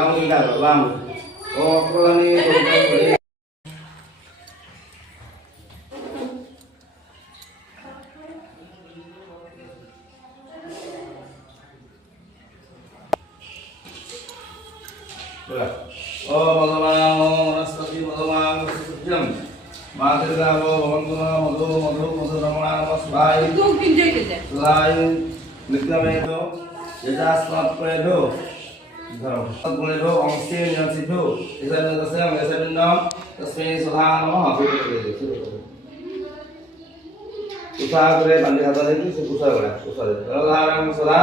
Kamu tinggal lam. Oh, kalau ni boleh. Oh, Bhagavan, Namaste, Bhagavan, Sukhjam. Matrika, Bhagavan, Madhu, Ramana, Namaste. Two enjoy करते हैं. Lain, Niklamedo, Yajasmat Predo, Gunedo, Omstin, Yansido, is that the same as I know? The space of Hana, Usagre, and the other things to Usagre, Usagre, Sula,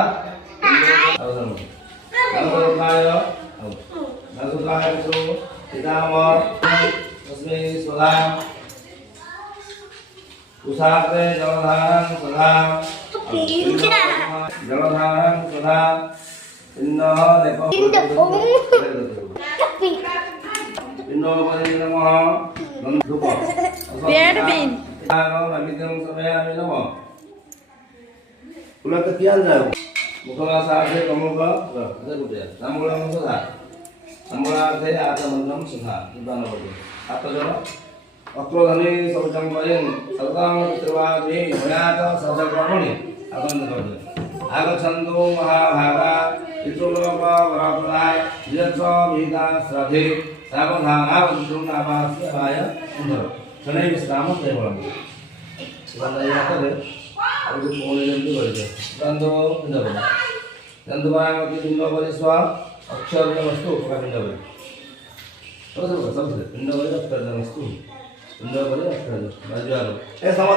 Nasudaya, so, Idamor, Tasmi, Sula, Usagre, Jalan, Sula. Jalan sudah Inno lepo Inno bani namo nundupo Bad bean. Ano namidang samaya namo Kula ketian jauh Mukha sahaja kamu ka ada budaya namula musuha namula te ada menam suha ibana bagi apa jero Akrolani saudang bayin saudang terwadi hoyata saudang kamuni akan terwadi Aga Chandu Mahabhaga Ituloka Varapalai Jatsa Vita Sradhi Sabadhana Vajruna Abhasya Bhaya Undhara Chanai Visrama Tevalam Sivanda Yata De Agu Pone Jandu Varita Dandu Indabari Dandu Vayamati Indabari Swa Aksharya Vastu Upaka Indabari Samsade Indabari Aksharya Vastu Indabari Aksharya Vastu